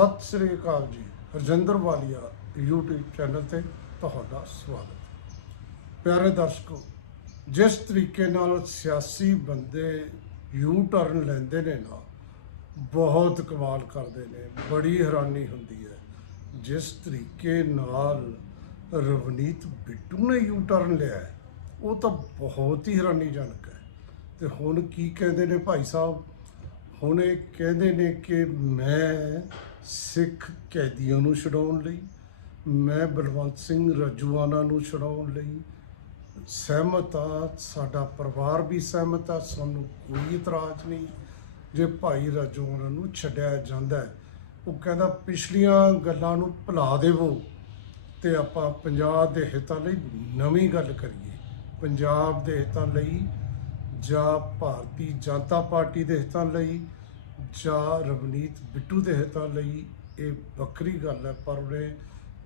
ਸਤਿ ਸ੍ਰੀ ਅਕਾਲ ਜੀ। ਰਜਿੰਦਰ ਵਾਲੀਆ, YouTube channel ਤੇ ਤੁਹਾਡਾ ਸਵਾਗਤ। ਪਿਆਰੇ ਦਰਸ਼ਕੋ, ਜਿਸ ਤਰੀਕੇ ਨਾਲ ਸਿਆਸੀ ਬੰਦੇ ਯੂ ਟਰਨ ਲੈਂਦੇ ਨੇ ਨਾ, ਬਹੁਤ ਕਮਾਲ ਕਰਦੇ ਨੇ, ਬੜੀ ਹੈਰਾਨੀ ਹੁੰਦੀ ਹੈ। ਜਿਸ ਤਰੀਕੇ ਨਾਲ ਰਵਨੀਤ ਬਿੱਟੂ ਨੇ ਯੂ ਟਰਨ ਲਿਆ ਉਹ ਤਾਂ ਬਹੁਤ ਹੀ ਹੈਰਾਨੀਜਨਕ ਹੈ। ਤੇ ਹੁਣ ਕੀ ਕਹਿੰਦੇ ਨੇ ਭਾਈ ਸਾਹਿਬ? ਹੁਣ ਇਹ ਕਹਿੰਦੇ ਨੇ ਕਿ ਮੈਂ ਸਿੱਖ ਕੈਦੀਆਂ ਨੂੰ ਛਡਾਉਣ ਲਈ, ਮੈਂ ਬਲਵੰਤ ਸਿੰਘ ਰਜੂਆਣਾ ਨੂੰ ਛਡਾਉਣ ਲਈ ਸਹਿਮਤ ਆ, ਸਾਡਾ ਪਰਿਵਾਰ ਵੀ ਸਹਿਮਤ ਆ, ਸਾਨੂੰ ਕੋਈ ਇਤਰਾਜ਼ ਨਹੀਂ ਜੇ ਭਾਈ ਰਜੂਆਣਾ ਨੂੰ ਛੱਡਿਆ ਜਾਂਦਾ ਉਹ ਕਹਿੰਦਾ, ਪਿਛਲੀਆਂ ਗੱਲਾਂ ਨੂੰ ਭੁਲਾ ਦੇਵੋ ਤੇ ਆਪਾਂ ਪੰਜਾਬ ਦੇ ਹਿੱਤਾਂ ਲਈ ਨਵੀਂ ਗੱਲ ਕਰੀਏ। ਪੰਜਾਬ ਦੇ ਹਿੱਤਾਂ ਲਈ ਜਾਂ ਭਾਰਤੀ ਜਨਤਾ ਪਾਰਟੀ ਦੇ ਹਿੱਤਾਂ ਲਈ ਜਾਂ ਰਵਨੀਤ ਬਿੱਟੂ ਦੇ ਹਿੱਤਾਂ ਲਈ ਇਹ ਵੱਖਰੀ ਗੱਲ ਹੈ, ਪਰ ਉਹਨੇ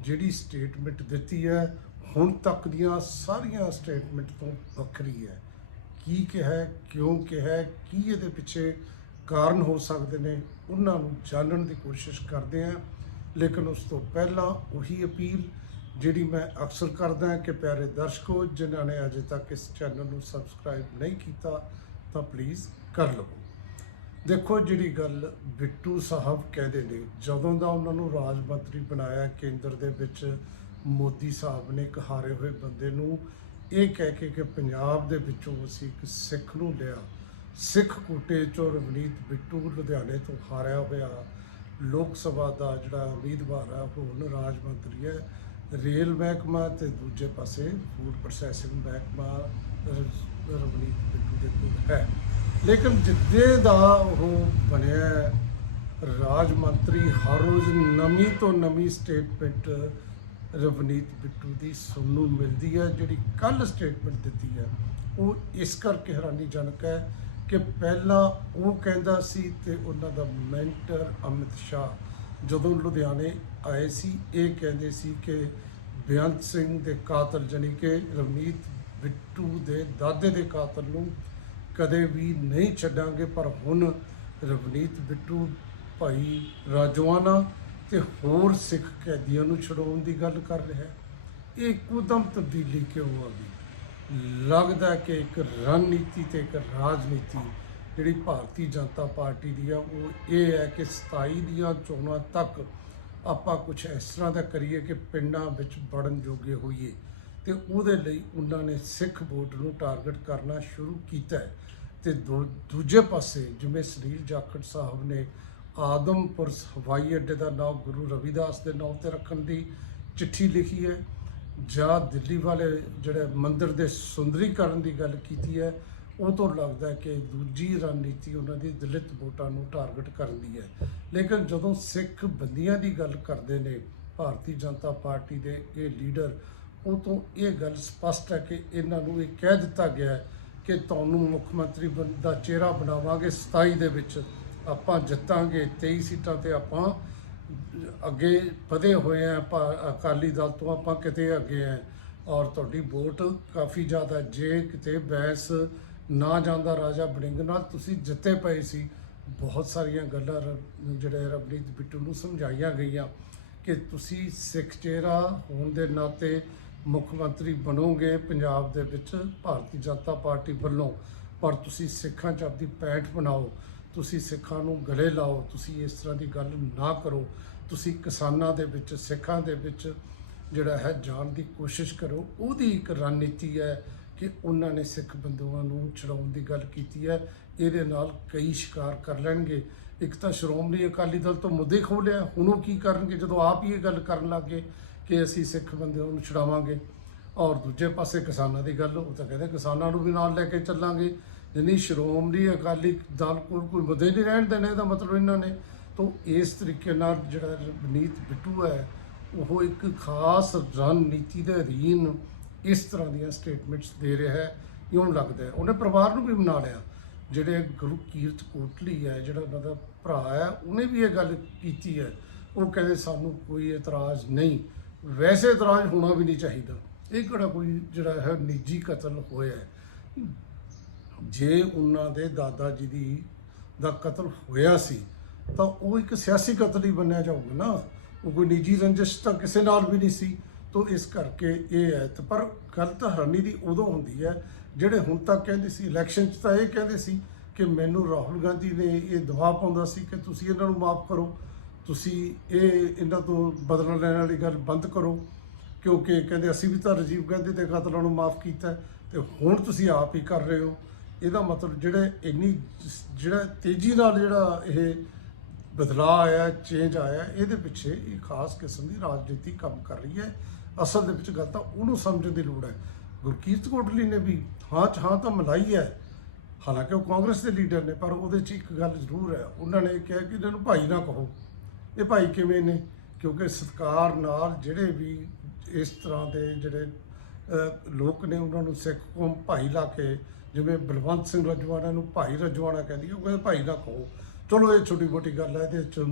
ਜਿਹੜੀ ਸਟੇਟਮੈਂਟ ਦਿੱਤੀ ਹੈ, ਹੁਣ ਤੱਕ ਦੀਆਂ ਸਾਰੀਆਂ ਸਟੇਟਮੈਂਟ ਤੋਂ ਵੱਖਰੀ ਹੈ। ਕੀ ਕਿਹਾ ਕਿਉਂ ਕਿਹਾ ਕੀ ਇਹਦੇ ਪਿੱਛੇ ਕਾਰਨ ਹੋ ਸਕਦੇ ਨੇ, ਉਹਨਾਂ ਨੂੰ ਜਾਣਨ ਦੀ ਕੋਸ਼ਿਸ਼ ਕਰਦੇ ਹਾਂ। ਲੇਕਿਨ ਉਸ ਤੋਂ ਪਹਿਲਾਂ ਉਹੀ ਅਪੀਲ ਜਿਹੜੀ ਮੈਂ ਅਕਸਰ ਕਰਦਾ ਹਾਂ ਕਿ ਪਿਆਰੇ ਦਰਸ਼ਕੋ, ਜਿਨ੍ਹਾਂ ਨੇ ਅਜੇ ਤੱਕ ਇਸ ਚੈਨਲ ਨੂੰ ਸਬਸਕ੍ਰਾਈਬ ਨਹੀਂ ਕੀਤਾ, ਤਾਂ ਪਲੀਜ਼ ਕਰ ਲਵੋ। ਦੇਖੋ ਜਿਹੜੀ ਗੱਲ ਬਿੱਟੂ ਸਾਹਿਬ ਕਹਿੰਦੇ ਨੇ, ਜਦੋਂ ਦਾ ਉਹਨਾਂ ਨੂੰ ਰਾਜ ਮੰਤਰੀ ਬਣਾਇਆ ਕੇਂਦਰ ਦੇ ਵਿੱਚ, ਮੋਦੀ ਸਾਹਿਬ ਨੇ ਇੱਕ ਹਾਰੇ ਹੋਏ ਬੰਦੇ ਨੂੰ ਇਹ ਕਹਿ ਕੇ ਕਿ ਪੰਜਾਬ ਦੇ ਵਿੱਚੋਂ ਅਸੀਂ ਇੱਕ ਸਿੱਖ ਨੂੰ ਲਿਆ। ਸਿੱਖ ਕੋਟੇ ਚੋਂ ਰਵਨੀਤ ਬਿੱਟੂ ਲੁਧਿਆਣੇ ਤੋਂ ਹਾਰਿਆ ਹੋਇਆ ਲੋਕ ਸਭਾ ਦਾ ਜਿਹੜਾ ਉਮੀਦਵਾਰ ਆ, ਉਹ ਹੁਣ ਰਾਜ ਮੰਤਰੀ ਹੈ। ਰੇਲ ਮਹਿਕਮਾ ਤੇ ਦੂਜੇ ਪਾਸੇ ਫੂਡ ਪ੍ਰੋਸੈਸਿੰਗ ਮਹਿਕਮਾ ਰਵਨੀਤ ਬਿੱਟੂ ਦੇ ਕੋਲ ਹੈ। ਲੇਕਿਨ ਜਿੱਦੇ ਦਾ ਉਹ ਬਣਿਆ ਰਾਜ ਮੰਤਰੀ ਹਰ ਰੋਜ਼ ਨਵੀਂ ਤੋਂ ਨਵੀਂ ਸਟੇਟਮੈਂਟ ਰਵਨੀਤ ਬਿੱਟੂ ਦੀ ਸੁਣਨ ਨੂੰ ਮਿਲਦੀ ਹੈ, ਜਿਹੜੀ ਕੱਲ ਸਟੇਟਮੈਂਟ ਦਿੱਤੀ ਹੈ। ਉਹ ਇਸ ਕਰਕੇ ਹੈਰਾਨੀਜਨਕ ਹੈ ਕਿ ਪਹਿਲਾਂ ਉਹ ਕਹਿੰਦਾ ਸੀ ਤੇ ਉਹਨਾਂ ਦਾ ਮੈਂਟਰ ਅਮਿਤ ਸ਼ਾਹ ਜਦੋਂ ਲੁਧਿਆਣੇ ਆਏ ਸੀ, ਇਹ ਕਹਿੰਦੇ ਸੀ ਕਿ ਬੇਅੰਤ ਸਿੰਘ ਦੇ ਕਾਤਲ ਜਾਣੀ ਕਿ ਰਵਨੀਤ ਬਿੱਟੂ ਦੇ ਦਾਦੇ ਦੇ ਕਾਤਲ ਨੂੰ ਕਦੇ ਵੀ ਨਹੀਂ ਛੱਡਾਂਗੇ, ਪਰ ਹੁਣ ਰਵਨੀਤ ਬਿੱਟੂ ਭਾਈ ਰਾਜਵਾਨਾ ਤੇ ਹੋਰ ਸਿੱਖ ਕੈਦੀਆਂ ਨੂੰ ਛਡਾਉਣ ਦੀ ਗੱਲ ਕਰ ਰਿਹਾ ਹੈ। ਇਹ ਇੱਕਦਮ ਤਬਦੀਲੀ ਕਿਉਂ ਆ ਗਈ? ਲੱਗਦਾ ਕਿ ਇੱਕ ਰਣਨੀਤੀ ਤੇ ਇੱਕ ਰਾਜਨੀਤੀ ਜਿਹੜੀ ਭਾਰਤੀ ਜਨਤਾ ਪਾਰਟੀ ਦੀ ਆ, ਉਹ ਇਹ ਹੈ ਕਿ 27 ਦੀਆਂ ਚੋਣਾਂ ਤੱਕ ਆਪਾਂ ਕੁਝ ਇਸ ਤਰ੍ਹਾਂ ਦਾ ਕਰੀਏ ਕਿ ਪਿੰਡਾਂ ਵਿੱਚ ਵੜਨ ਜੋਗੇ ਹੋਈਏ। ਤੇ ਉਹਦੇ ਲਈ ਉਹਨਾਂ ਨੇ ਸਿੱਖ ਵੋਟ ਨੂੰ ਟਾਰਗੇਟ ਕਰਨਾ ਸ਼ੁਰੂ ਕੀਤਾ ਹੈ। ਤੇ ਦੂਜੇ ਪਾਸੇ ਜਿਵੇਂ ਸੁਨੀਲ ਜਾਖੜ ਸਾਹਿਬ ਨੇ ਆਦਮਪੁਰ ਹਵਾਈ ਅੱਡੇ ਦਾ ਨਾਮ ਗੁਰੂ ਰਵਿਦਾਸ ਦੇ ਨਾਮ ਤੇ ਰੱਖਣ ਦੀ ਚਿੱਠੀ ਲਿਖੀ ਹੈ। ਜਾਂ ਦਿੱਲੀ ਵਾਲੇ ਜਿਹੜੇ ਮੰਦਿਰ ਦੇ ਸੁੰਦਰੀਕਰਨ ਦੀ ਗੱਲ ਕੀਤੀ ਹੈ, ਉਹ ਤੋਂ ਲੱਗਦਾ ਹੈ ਕਿ ਦੂਜੀ ਰਣਨੀਤੀ ਉਹਨਾਂ ਦੀ ਦਲਿਤ ਵੋਟਾਂ ਨੂੰ ਟਾਰਗੇਟ ਕਰਨ ਦੀ ਹੈ। ਲੇਕਿਨ ਜਦੋਂ ਸਿੱਖ ਬੰਦੀਆਂ ਦੀ ਗੱਲ ਕਰਦੇ ਨੇ, ਭਾਰਤੀ ਜਨਤਾ ਪਾਰਟੀ ਦੇ ਇਹ ਲੀਡਰ ਉਹ ਤੋਂ ਇਹ ਗੱਲ ਸਪਸ਼ਟ ਹੈ ਕਿ ਇਹਨਾਂ ਨੂੰ ਇਹ ਕਹਿ ਦਿੱਤਾ ਗਿਆ ਹੈ ਕਿ ਤੁਹਾਨੂੰ ਮੁੱਖ ਮੰਤਰੀ ਬਣ- ਦਾ ਚਿਹਰਾ ਬਣਾਵਾਂਗੇ 27 ਦੇ ਵਿੱਚ ਆਪਾਂ ਜਿੱਤਾਂਗੇ 23 ਸੀਟਾਂ ਤੇ ਆਪਾਂ ਅੱਗੇ ਵਧੇ ਹੋਏ ਆ ਭਾ- ਅਕਾਲੀ ਦਲ ਤੋਂ ਆਪਾਂ ਕਿਤੇ ਅੱਗੇ ਆ ਔਰ ਤੁਹਾਡੀ ਵੋਟ ਕਾਫੀ ਜ਼ਿਆਦਾ ਜੇ ਕਿਤੇ ਬੈਸ ਨਾ ਜਾਂਦਾ ਰਾਜਾ ਬੜਿੰਗ ਨਾਲ, ਤੁਸੀਂ ਜਿੱਤੇ ਪਏ ਸੀ। ਬਹੁਤ ਸਾਰੀਆਂ ਗੱਲਾਂ ਰ- ਜਿਹੜੇ ਰਵਨੀਤ ਬਿੱਟੂ ਨੂੰ ਸਮਝਾਈਆਂ ਗਈਆਂ ਕਿ ਤੁਸੀਂ ਸਿੱਖ ਚਿਹਰਾ ਹੋਣ ਦੇ ਨਾਤੇ ਮੁੱਖ ਮੰਤਰੀ ਬਣੋਗੇ ਪੰਜਾਬ ਦੇ ਵਿੱਚ, ਭਾਰਤੀ ਜਨਤਾ ਪਾਰਟੀ ਵੱਲੋਂ। ਪਰ ਤੁਸੀਂ ਸਿੱਖਾਂ 'ਚ ਆਪਦੀ ਪੈਂਠ ਬਣਾਓ, ਤੁਸੀਂ ਸਿੱਖਾਂ ਨੂੰ ਗਲੇ ਲਾਓ, ਤੁਸੀਂ ਇਸ ਤਰ੍ਹਾਂ ਦੀ ਗੱਲ ਨਾ ਕਰੋ। ਤੁਸੀਂ ਕਿਸਾਨਾਂ ਦੇ ਵਿੱਚ, ਸਿੱਖਾਂ ਦੇ ਵਿੱਚ ਜਿਹੜਾ ਹੈ, ਜਾਣ ਦੀ ਕੋਸ਼ਿਸ਼ ਕਰੋ। ਉਹਦੀ ਇੱਕ ਰਣਨੀਤੀ ਹੈ ਕਿ ਉਹਨਾਂ ਨੇ ਸਿੱਖ ਬੰਦੂਆਂ ਨੂੰ ਛਡਾਉਣ ਦੀ ਗੱਲ ਕੀਤੀ ਹੈ। ਇਹਦੇ ਨਾਲ ਕਈ ਸ਼ਿਕਾਰ ਕਰ ਲੈਣਗੇ। ਇੱਕ ਤਾਂ ਸ਼੍ਰੋਮਣੀ ਅਕਾਲੀ ਦਲ ਤੋਂ ਮੁੱਦੇ ਖੋਲਿਆ ਹੁਣ ਉਹ ਕੀ ਕਰਨਗੇ? ਜਦੋਂ ਆਪ ਹੀ ਇਹ ਗੱਲ ਕਰਨ ਲੱਗੇ ਕਿ ਅਸੀਂ ਸਿੱਖ ਬੰਦੇ ਨੂੰ ਛਡਾਵਾਂਗੇ। ਔਰ ਦੂਜੇ ਪਾਸੇ ਕਿਸਾਨਾਂ ਦੀ ਗੱਲ, ਉਹ ਤਾਂ ਕਹਿੰਦੇ ਕਿਸਾਨਾਂ ਨੂੰ ਵੀ ਨਾਲ ਲੈ ਕੇ ਚੱਲਾਂਗੇ। ਜਿੰਨੀ ਸ਼੍ਰੋਮਣੀ ਅਕਾਲੀ ਦਲ ਕੋਲ ਕੋਈ ਮੁੱਦੇ ਨਹੀਂ ਰਹਿਣ ਦੇਣੇ, ਇਹਦਾ ਮਤਲਬ ਇਹਨਾਂ ਨੇ। ਤੋਂ ਇਸ ਤਰੀਕੇ ਨਾਲ ਜਿਹੜਾ ਰਵਨੀਤ ਬਿੱਟੂ ਹੈ, ਉਹ ਇੱਕ ਖਾਸ ਰਣਨੀਤੀ ਦੇ ਅਧੀਨ ਇਸ ਤਰ੍ਹਾਂ ਦੀਆਂ ਸਟੇਟਮੈਂਟਸ ਦੇ ਰਿਹਾ ਹੈ। ਇਉਂ ਲੱਗਦਾ ਹੈ। ਉਹਨੇ ਪਰਿਵਾਰ ਨੂੰ ਵੀ ਮਨਾ ਲਿਆ। ਜਿਹੜੇ ਗੁਰੂ ਕੀਰਤ ਕੋਟਲੀ ਹੈ, ਜਿਹੜਾ ਉਹਨਾਂ ਦਾ ਭਰਾ ਹੈ, ਉਹਨੇ ਵੀ ਇਹ ਗੱਲ ਕੀਤੀ ਹੈ। ਉਹ ਕਹਿੰਦੇ ਸਾਨੂੰ ਕੋਈ ਇਤਰਾਜ਼ ਨਹੀਂ। ਵੈਸੇ ਇਤਰਾਜ਼ ਹੋਣਾ ਵੀ ਨਹੀਂ ਚਾਹੀਦਾ। ਇਹ ਕਿਹੜਾ ਕੋਈ ਜਿਹੜਾ ਹੈ ਨਿੱਜੀ ਕਤਲ ਹੋਇਆ ਹੈ? ਜੇ ਉਹਨਾਂ ਦੇ ਦਾਦਾ ਜੀ ਦੀ ਦਾ ਕਤਲ ਹੋਇਆ ਸੀ, ਤਾਂ ਉਹ ਇੱਕ ਸਿਆਸੀ ਕਤਲ ਹੀ ਮੰਨਿਆ ਜਾਊਗਾ ਨਾ। ਉਹ ਕੋਈ ਨਿੱਜੀ ਰੰਜਿਸ਼ ਤਾਂ ਕਿਸੇ ਨਾਲ ਵੀ ਨਹੀਂ ਸੀ। ਤੋਂ ਇਸ ਕਰਕੇ ਇਹ ਹੈ, ਤੇ ਪਰ ਗੱਲ ਤਾਂ ਹੈਰਾਨੀ ਦੀ ਉਦੋਂ ਹੁੰਦੀ ਹੈ, ਜਿਹੜੇ ਹੁਣ ਤੱਕ ਕਹਿੰਦੇ ਸੀ, ਇਲੈਕਸ਼ਨ 'ਚ ਤਾਂ ਇਹ ਕਹਿੰਦੇ ਸੀ ਕਿ ਮੈਨੂੰ ਰਾਹੁਲ ਗਾਂਧੀ ਨੇ ਇਹ ਦਬਾਅ ਪਾਉਂਦਾ ਸੀ ਕਿ ਤੁਸੀਂ ਇਹਨਾਂ ਨੂੰ ਮਾਫ ਕਰੋ। ਤੁਸੀਂ ਇਹ, ਇਹਨਾਂ ਤੋਂ ਬਦਲਾ ਲੈਣ ਵਾਲੀ ਗੱਲ ਬੰਦ ਕਰੋ, ਕਿਉਂਕਿ ਕਹਿੰਦੇ ਅਸੀਂ ਵੀ ਤਾਂ ਰਾਜੀਵ ਗਾਂਧੀ ਦੇ ਕਤਲਾਂ ਨੂੰ ਮਾਫ ਕੀਤਾ ਹੈ, ਤੇ ਹੁਣ ਤੁਸੀਂ ਆਪ ਹੀ ਕਰ ਰਹੇ ਹੋ। ਇਹਦਾ ਮਤਲਬ ਜਿਹੜੇ ਇੰਨੀ ਜਿਹੜਾ ਤੇਜ਼ੀ ਨਾਲ ਜਿਹੜਾ ਇਹ ਬਦਲਾਅ ਆਇਆ ਚੇਂਜ ਆਇਆ, ਇਹਦੇ ਪਿੱਛੇ ਇਹ ਖਾਸ ਕਿਸਮ ਦੀ ਰਾਜਨੀਤੀ ਕੰਮ ਕਰ ਰਹੀ ਹੈ। ਅਸਲ ਦੇ ਵਿੱਚ ਗੱਲ ਤਾਂ ਉਹਨੂੰ ਸਮਝਣ ਦੀ ਲੋੜ ਹੈ। ਗੁਰਕੀਰਤ ਕੋਟਲੀ ਨੇ ਵੀ ਹਾਂ ਚ ਹਾਂ ਤਾਂ ਮਲਾਈ ਹੈ। ਹਾਲਾਂਕਿ ਉਹ ਕਾਂਗਰਸ ਦੇ ਲੀਡਰ ਨੇ, ਪਰ ਉਹਦੇ 'ਚ ਇੱਕ ਗੱਲ ਜ਼ਰੂਰ ਹੈ। ਉਹਨਾਂ ਨੇ ਕਿਹਾ ਕਿ ਇਹਨਾਂ ਨੂੰ ਭਾਈ ਨਾ ਕਹੋ। ਇਹ ਭਾਈ ਕਿਵੇਂ ਨੇ? ਕਿਉਂਕਿ ਸਤਕਾਰ ਨਾਲ ਜਿਹੜੇ ਵੀ ਇਸ ਤਰ੍ਹਾਂ ਦੇ ਜਿਹੜੇ ਲੋਕ ਨੇ ਉਹਨਾਂ ਨੂੰ ਸਿੱਖ ਕੌਮ ਭਾਈ ਲਾ ਕੇ, ਜਿਵੇਂ ਬਲਵੰਤ ਸਿੰਘ ਰਜਵਾਣਾ ਨੂੰ ਭਾਈ ਰਜਵਾਣਾ ਕਹਿੰਦੀ ਉਹ ਕਹਿੰਦੇ ਭਾਈ ਨਾ ਕਹੋ। ਚਲੋ, ਇਹ ਛੋਟੀ ਮੋਟੀ ਗੱਲ ਹੈ ਇਹਦੇ ਚ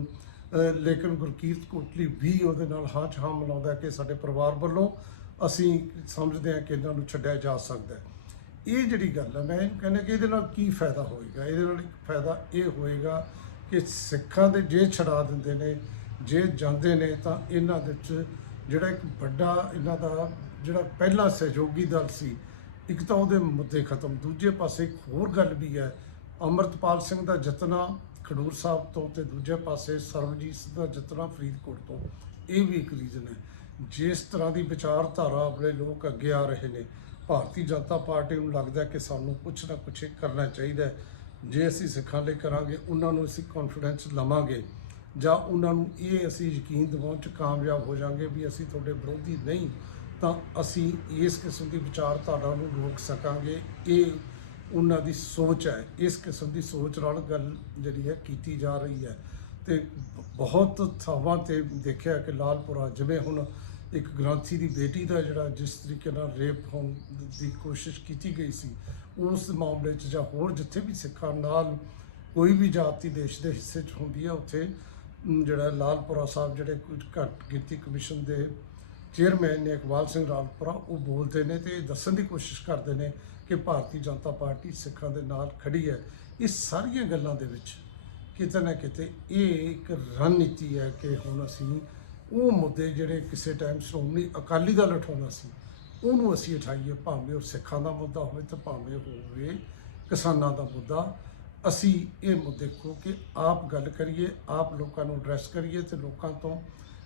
ਲੇਕਿਨ ਗੁਰਕੀਰਤ ਕੋਟਲੀ ਵੀ ਉਹਦੇ ਨਾਲ ਹਾਂ ਚ ਹਾਂ ਮਿਲਾਉਂਦਾ ਕਿ ਸਾਡੇ ਪਰਿਵਾਰ ਵੱਲੋਂ ਅਸੀਂ ਸਮਝਦੇ ਹਾਂ ਕਿ ਇਹਨਾਂ ਨੂੰ ਛੱਡਿਆ ਜਾ ਸਕਦਾ ਹੈ। ਇਹ ਜਿਹੜੀ ਗੱਲ ਹੈ ਮੈਂ ਇਹਨੂੰ ਕਹਿੰਦਾ ਕਿ ਇਹਦੇ ਨਾਲ ਕੀ ਫਾਇਦਾ ਹੋਏਗਾ? ਇਹਦੇ ਨਾਲ ਇੱਕ ਫਾਇਦਾ ਇਹ ਹੋਏਗਾ ਕਿ ਸਿੱਖਾਂ ਦੇ ਜੇ ਛਡਾ ਦਿੰਦੇ ਨੇ, ਜੇ ਜਾਂਦੇ ਨੇ, ਤਾਂ ਇਹਨਾਂ ਦੇ ਵਿੱਚ ਜਿਹੜਾ ਇੱਕ ਵੱਡਾ ਇਹਨਾਂ ਦਾ ਜਿਹੜਾ ਪਹਿਲਾ ਸਹਿਯੋਗੀ ਦਲ ਸੀ, ਇੱਕ ਤਾਂ ਉਹਦੇ ਮੁੱਦੇ ਖਤਮ, ਦੂਜੇ ਪਾਸੇ ਇੱਕ ਹੋਰ ਗੱਲ ਵੀ ਹੈ, ਅਮਰਤਪਾਲ ਸਿੰਘ ਦਾ ਜਿੱਤਣਾ ਖਡੂਰ ਸਾਹਿਬ ਤੋਂ ਤੇ ਦੂਜੇ ਪਾਸੇ ਸਰਬਜੀਤ ਦਾ ਜਿੱਤਣਾ ਫਰੀਦਕੋਟ ਤੋਂ, ਇਹ ਵੀ ਇੱਕ ਰੀਜ਼ਨ ਹੈ। ਜਿਸ ਤਰ੍ਹਾਂ ਦੀ ਵਿਚਾਰਧਾਰਾ ਆਪਣੇ ਲੋਕ ਅੱਗੇ ਆ ਰਹੇ ਨੇ, ਭਾਰਤੀ ਜਨਤਾ ਪਾਰਟੀ ਨੂੰ ਲੱਗਦਾ ਕਿ ਸਾਨੂੰ ਕੁਝ ਨਾ ਕੁਝ ਕਰਨਾ ਚਾਹੀਦਾ ਹੈ। ਜੇ ਅਸੀਂ ਸਿੱਖਾਂ ਲਈ ਕਰਾਂਗੇ, ਉਹਨਾਂ ਨੂੰ ਅਸੀਂ ਕੌਨਫੀਡੈਂਸ ਲਵਾਂਗੇ, ਜਾਂ ਉਹਨਾਂ ਨੂੰ ਇਹ ਅਸੀਂ ਯਕੀਨ ਦਿਵਾਉਣ ਚ ਕਾਮਯਾਬ ਹੋ ਜਾਾਂਗੇ ਵੀ ਅਸੀਂ ਤੁਹਾਡੇ ਵਿਰੋਧੀ ਨਹੀਂ, ਤਾਂ ਅਸੀਂ ਇਸ ਕਿਸਮ ਦੀ ਵਿਚਾਰਧਾਰਾ ਨੂੰ ਰੋਕ ਸਕਾਂਗੇ। ਇਹ ਉਹਨਾਂ ਦੀ ਸੋਚ ਹੈ। ਇਸ ਕਿਸਮ ਦੀ ਸੋਚ ਨਾਲ ਗੱਲ ਜਿਹੜੀ ਹੈ ਕੀਤੀ ਜਾ ਰਹੀ ਹੈ। ਤੇ ਬਹੁਤ ਥਾਵਾਂ ਤੇ ਦੇਖਿਆ ਕਿ ਲਾਲਪੁਰਾ, ਜਿਵੇਂ ਹੁਣ ਇੱਕ ਗ੍ਰੰਥੀ ਦੀ ਬੇਟੀ ਦਾ ਜਿਹੜਾ ਜਿਸ ਤਰੀਕੇ ਨਾਲ ਰੇਪ ਹੋਣ ਦੀ ਕੋਸ਼ਿਸ਼ ਕੀਤੀ ਗਈ ਸੀ ਉਸ ਮਾਮਲੇ 'ਚ ਜਾਂ ਹੋਰ ਜਿੱਥੇ ਵੀ ਸਿੱਖਾਂ ਨਾਲ ਕੋਈ ਵੀ ਜਾਤੀ, ਦੇਸ਼ ਦੇ ਹਿੱਸੇ 'ਚ ਹੁੰਦੀ ਹੈ ਉੱਥੇ ਜਿਹੜਾ ਲਾਲਪੁਰਾ ਸਾਹਿਬ ਜਿਹੜੇ ਕੁਝ ਘੱਟ ਗਿਣਤੀ ਕਮਿਸ਼ਨ ਦੇ ਚੇਅਰਮੈਨ ਨੇ, ਇਕਬਾਲ ਸਿੰਘ ਰਾਜਪੁਰਾ ਉਹ ਬੋਲਦੇ ਨੇ ਤੇ ਇਹ ਦੱਸਣ ਦੀ ਕੋਸ਼ਿਸ਼ ਕਰਦੇ ਨੇ ਕਿ ਭਾਰਤੀ ਜਨਤਾ ਪਾਰਟੀ ਸਿੱਖਾਂ ਦੇ ਨਾਲ ਖੜੀ ਹੈ। ਇਹ ਸਾਰੀਆਂ ਗੱਲਾਂ ਦੇ ਵਿੱਚ ਕਿਤੇ ਨਾ ਕਿਤੇ ਇਹ ਇੱਕ ਰਣਨੀਤੀ ਹੈ ਕਿ ਹੁਣ ਅਸੀਂ ਉਹ ਮੁੱਦੇ ਜਿਹੜੇ ਕਿਸੇ ਟਾਈਮ ਸ਼੍ਰੋਮਣੀ ਅਕਾਲੀ ਦਲ ਉਠਾਉਂਦਾ ਸੀ ਉਹਨੂੰ ਅਸੀਂ ਉਠਾਈਏ, ਭਾਵੇਂ ਉਹ ਸਿੱਖਾਂ ਦਾ ਮੁੱਦਾ ਹੋਵੇ ਤੇ ਭਾਵੇਂ ਹੋਵੇ ਕਿਸਾਨਾਂ ਦਾ ਮੁੱਦਾ, ਅਸੀਂ ਇਹ ਮੁੱਦੇ ਕੋ ਕਿ ਆਪ ਗੱਲ ਕਰੀਏ, ਆਪ ਲੋਕਾਂ ਨੂੰ ਐਡਰੈਸ ਕਰੀਏ ਤੇ ਲੋਕਾਂ ਤੋਂ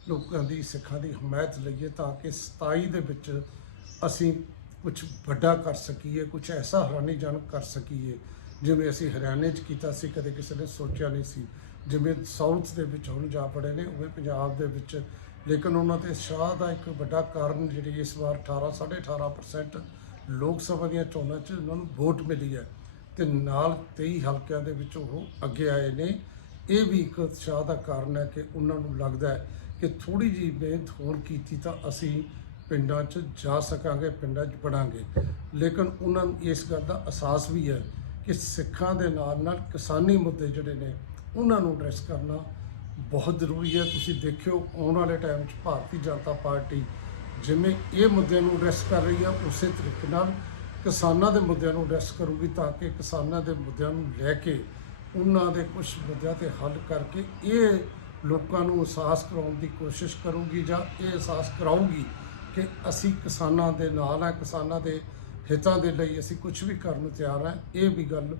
ਲੋਕਾਂ ਦੀ, ਸਿੱਖਾਂ ਦੀ ਹਮਾਇਤ ਲਈਏ ਤਾਂ ਕਿ 27 ਦੇ ਵਿੱਚ ਅਸੀਂ ਕੁਝ ਵੱਡਾ ਕਰ ਸਕੀਏ ਕੁਝ ਐਸਾ ਹੈਰਾਨੀਜਨਕ ਕਰ ਸਕੀਏ, ਜਿਵੇਂ ਅਸੀਂ ਹਰਿਆਣੇ 'ਚ ਕੀਤਾ ਸੀ, ਕਦੇ ਕਿਸੇ ਨੇ ਸੋਚਿਆ ਨਹੀਂ ਸੀ। ਜਿਵੇਂ ਸਾਊਥ ਦੇ ਵਿੱਚ ਹੁਣ ਜਾ ਪੜੇ ਨੇ, ਉਵੇਂ ਪੰਜਾਬ ਦੇ ਵਿੱਚ ਲੇਕਿਨ ਉਹਨਾਂ ਤੇ ਸ਼ਾਹ ਦਾ ਇੱਕ ਵੱਡਾ ਕਾਰਨ ਜਿਹੜੀ ਇਸ ਵਾਰ 18 18.5% ਲੋਕ ਸਭਾ ਦੀਆਂ ਚੋਣਾਂ 'ਚ ਉਹਨਾਂ ਨੂੰ ਵੋਟ ਮਿਲੀ ਹੈ ਤੇ ਨਾਲ 23 ਹਲਕਿਆਂ ਦੇ ਵਿੱਚ ਉਹ ਅੱਗੇ ਆਏ ਨੇ। ਇਹ ਵੀ ਇੱਕ ਉਤਸ਼ਾਹ ਦਾ ਕਾਰਨ ਹੈ ਕਿ ਉਹਨਾਂ ਨੂੰ ਲੱਗਦਾ ਹੈ ਕਿ ਥੋੜੀ ਜਿਹੀ ਮਿਹਨਤ ਹੋਰ ਕੀਤੀ ਤਾਂ ਅਸੀਂ ਪਿੰਡਾਂ 'ਚ ਜਾ ਸਕਾਂਗੇ, ਪਿੰਡਾਂ 'ਚ ਪੜਾਂਗੇ ਲੇਕਿਨ ਉਹਨਾਂ ਨੂੰ ਇਸ ਗੱਲ ਦਾ ਅਹਿਸਾਸ ਵੀ ਹੈ ਕਿ ਸਿੱਖਾਂ ਦੇ ਨਾਲ ਨਾਲ ਕਿਸਾਨੀ ਮੁੱਦੇ ਜਿਹੜੇ ਨੇ, ਉਹਨਾਂ ਨੂੰ ਐਡਰੈਸ ਕਰਨਾ ਬਹੁਤ ਜ਼ਰੂਰੀ ਹੈ। ਤੁਸੀਂ ਦੇਖਿਓ, ਆਉਣ ਵਾਲੇ ਟਾਈਮ 'ਚ ਭਾਰਤੀ ਜਨਤਾ ਪਾਰਟੀ ਜਿਵੇਂ ਇਹ ਮੁੱਦਿਆਂ ਨੂੰ ਐਡਰੈਸ ਕਰ ਰਹੀ ਹੈ ਉਸੇ ਤਰੀਕੇ ਨਾਲ ਕਿਸਾਨਾਂ ਦੇ ਮੁੱਦਿਆਂ ਨੂੰ ਐਡਰੈਸ ਕਰੂਗੀ ਤਾਂ ਕਿ ਕਿਸਾਨਾਂ ਦੇ ਮੁੱਦਿਆਂ ਨੂੰ ਲੈ ਕੇ ਉਹਨਾਂ ਦੇ ਕੁਝ ਮੁੱਦਿਆਂ ਤੇ ਹੱਲ ਕਰਕੇ ਇਹ ਲੋਕਾਂ ਨੂੰ ਅਹਿਸਾਸ ਕਰਾਉਣ ਦੀ ਕੋਸ਼ਿਸ਼ ਕਰੂਗੀ ਜਾਂ ਇਹ ਅਹਿਸਾਸ ਕਰਾਊਗੀ ਕਿ ਅਸੀਂ ਕਿਸਾਨਾਂ ਦੇ ਨਾਲ ਆ, ਕਿਸਾਨਾਂ ਦੇ ਹਿੱਤਾਂ ਦੇ ਲਈ ਅਸੀਂ ਕੁਝ ਵੀ ਕਰਨ ਨੂੰ ਤਿਆਰ ਹਾਂ ਇਹ ਵੀ ਗੱਲ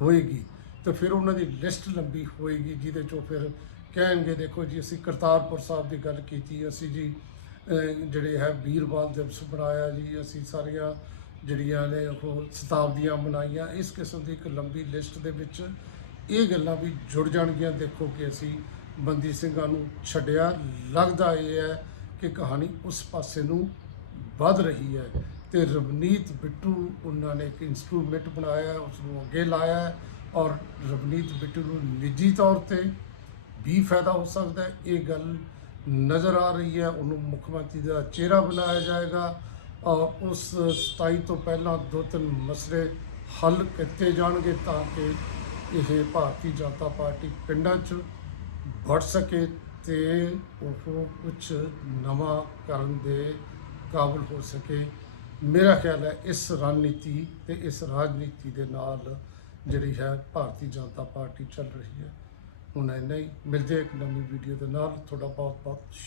ਹੋਏਗੀ। ਤੇ ਫਿਰ ਉਹਨਾਂ ਦੀ ਲਿਸਟ ਲੰਬੀ ਹੋਏਗੀ, ਜਿਹਦੇ ਚੋਂ ਫਿਰ ਕਹਿਣਗੇ ਦੇਖੋ ਜੀ ਅਸੀਂ ਕਰਤਾਰਪੁਰ ਸਾਹਿਬ ਦੀ ਗੱਲ ਕੀਤੀ ਅਸੀਂ ਜੀ ਜਿਹੜੇ ਹੈ ਵੀਰਵਾਲ ਦਿਵਸ ਬਣਾਇਆ ਜੀ ਅਸੀਂ ਸਾਰੀਆਂ ਜਿਹੜੀਆਂ ਨੇ ਉਹ ਸ਼ਤਾਬਦੀਆਂ ਮਨਾਈਆਂ ਇਸ ਕਿਸਮ ਦੀ ਇੱਕ ਲੰਬੀ ਲਿਸਟ ਦੇ ਵਿੱਚ ਇਹ ਗੱਲਾਂ ਵੀ ਜੁੜ ਜਾਣਗੀਆਂ ਦੇਖੋ ਕਿ ਅਸੀਂ ਬੰਦੀ ਸਿੰਘਾਂ ਨੂੰ ਛੱਡਿਆ ਲੱਗਦਾ ਇਹ ਹੈ ਕਿ ਕਹਾਣੀ ਉਸ ਪਾਸੇ ਨੂੰ ਵੱਧ ਰਹੀ ਹੈ ਤੇ ਰਵਨੀਤ ਬਿੱਟੂ ਉਹਨਾਂ ਨੇ ਇੱਕ ਇਨਸਟਰੂਮੈਂਟ ਬਣਾਇਆ ਹੈ, ਉਸ ਨੂੰ ਅੱਗੇ ਲਾਇਆ ਔਰ ਰਵਨੀਤ ਬਿੱਟੂ ਨੂੰ ਨਿੱਜੀ ਤੌਰ ਤੇ ਵੀ ਫਾਇਦਾ ਹੋ ਸਕਦਾ ਇਹ ਗੱਲ ਨਜ਼ਰ ਆ ਰਹੀ ਹੈ। ਉਹਨੂੰ ਮੁੱਖ ਮੰਤਰੀ ਦਾ ਚਿਹਰਾ ਬਣਾਇਆ ਜਾਏਗਾ। ਔਰ ਉਸ 27 ਤੋਂ ਪਹਿਲਾਂ ਦੋ ਤਿੰਨ ਮਸਲੇ ਹੱਲ ਕੀਤੇ ਜਾਣਗੇ ਤਾਂ ਕਿ ਇਹ ਭਾਰਤੀ ਜਨਤਾ ਪਾਰਟੀ ਪਿੰਡਾਂ 'ਚ ਵੜ ਸਕੇ ਤੇ ਉਹ ਕੁਝ ਨਵਾਂ ਕਰਨ ਦੇ ਕਾਬਲ ਹੋ ਸਕੇ। ਮੇਰਾ ਖਿਆਲ ਹੈ ਇਸ ਰਣਨੀਤੀ ਤੇ ਇਸ ਰਾਜਨੀਤੀ ਦੇ ਨਾਲ ਜਿਹੜੀ ਹੈ ਭਾਰਤੀ ਜਨਤਾ ਪਾਰਟੀ ਚੱਲ ਰਹੀ ਹੈ। ਹੁਣ ਇੰਨਾ ਹੀ। ਮਿਲਦੇ ਇੱਕ ਨਵੀਂ ਵੀਡੀਓ ਦੇ ਨਾਲ। ਤੁਹਾਡਾ ਬਹੁਤ ਬਹੁਤ